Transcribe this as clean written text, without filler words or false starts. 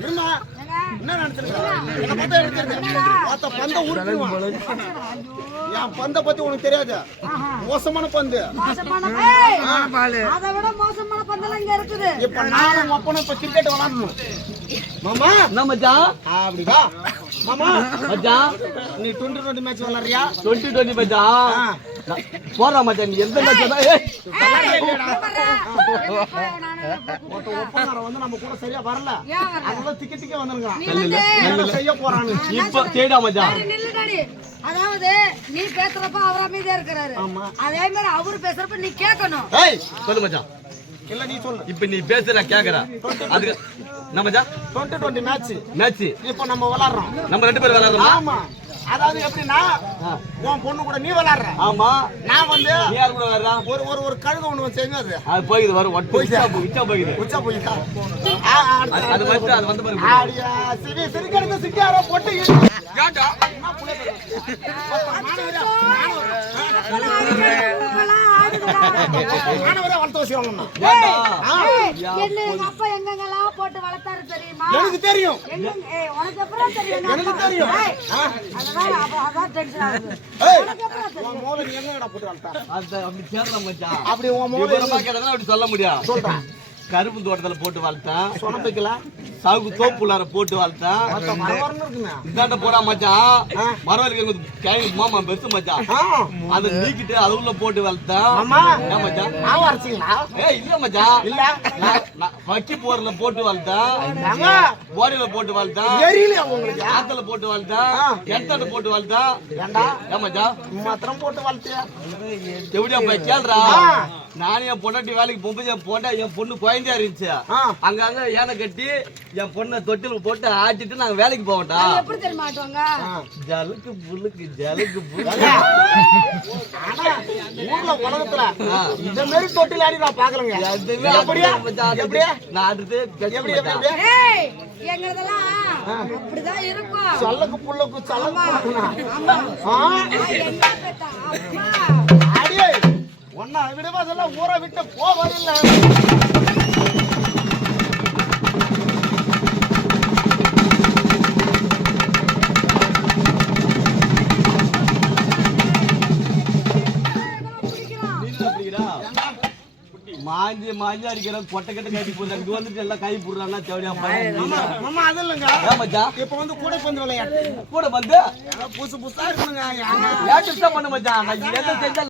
என்ன என் பந்த பத்தி உனக்கு தெரியாது. மோசமான பந்து. இப்ப நானும் அப்பனும் இப்ப கிரிக்கெட் விளையாடணும். மாமா என்ன மச்சான்? அப்படிதா மாமா. மச்சான் நீ 2020 மேட்ச் விளையாடுறியா? 2020 மச்சான் போறா மச்சான். நீ எந்த மேட்ச் வந்து நம்ம கூட சரியா வரல. அதெல்லாம் திக்கே வந்துருங்க செய்ய போறான்னு இப்ப சரிடா மச்சான். அதாவது நீ பேசுறப்ப அவர் அமைதியா இருக்கிறாரு. அதே மாதிரி அவரு பேசுறப்ப நீ கேட்கணும். சொல்லு மச்சான். இல்ல நீ சொல்லு. இப்ப நீ பேசுற கேக்குற அதுக்கு நம்ம மச்சான் 2020 மேட்ச் இப்போ நம்ம விளையாடுறோம். நம்ம ரெண்டு பேரும் விளையாடுறோம். ஆமா. அதாவது எப்படின்னா உன் பொண்ணு கூட நீ விளையாடுற. ஆமா. நான் வந்து யார் கூட விளையாடுறா? ஒரு கழுகு ஒண்ணு செய்யுங்க. அது போயிது வரும் உச்சா போயிது. அது வந்து அது வந்து பாருங்க. ஆடியா சிரிக்கிறது சிக்காரோ போட்டு ஏண்டா என்ன புள்ள அப்பா எங்கெங்கெல்லாம் போட்டு வளர்த்தாரு தெரியுமா? எனக்கு தெரியும். உனக்கு அப்புறம் தெரியும். எனக்கு தெரியும். அதான் டென்ஷன் ஆகுது. உன் மோளை நீ எங்கடா போட்டு வளர்த்தா? அப்படி கேட்கலாம் மச்சான். அப்படி உன் மோளை கேட்டா அப்படி சொல்ல முடியும். சொல்றேன். கரும்பு தோட்டத்துல போட்டு வளர்த்தேன். சொனப்பைக்கல சாகு தோப்புள்ளார போட்டு வளர்த்தேன். இந்தாண்ட போடா மச்சான். மரவரைக்கு கை மாமா பெருசு மச்சான். அதை நீக்கிட்டு அது உள்ள போட்டு வளர்த்தேன். மச்சான் இல்ல மச்சான். இல்ல வக்கி போர்ல போட்டு வளர்த்தேன். போடியில போட்டு வளர்த்தேன். ஆத்துல போட்டு வளர்த்தேன். கிணத்தாண்ட போட்டு வளர்த்தேன். மச்சான் மாத்திரம் போட்டு வளர்த்தியா? எப்படியா போய் கேள்றா. நானும் என் பொண்டாட்டி வேலைக்கு போகும்போது என் பொண்ணு குழந்தையா இருந்துச்சு. அங்க ஏனை கட்டி என் பொண்ணை தொட்டில போட்டு ஆட்டிட்டு நாங்க வேலைக்கு போவோம்டா. எப்படி தெரியுமா ஆட்டுவாங்க? ஜலுக்கு புல்லுக்கு ஊர்ல உலகத்துல இந்த மாதிரி தொட்டில் ஆடி நான் பாக்கலங்க. நான் ஆடுறது எங்களதெல்லாம் அப்படிதான் இருக்கும். சல்லக்கு புல்லுக்கு சல்லமா அடியே ஒன்னா விடவா சொல்ல ஊரை விட்டு போவதில்லை. மாஞ்சி மாஞ்சி அடிக்கிற கொட்டை கட்ட கட்டி போடுறாங்க. இது வந்துட்டு எல்லாம் கை போடுறாங்க. தேவையா மாமா அது இல்லைங்க. இப்ப வந்து கூடைப்பந்து விளையாட்டு கூட வந்து புதுசா இருக்குங்க. பண்ண மச்சான். நான் எதை செஞ்சா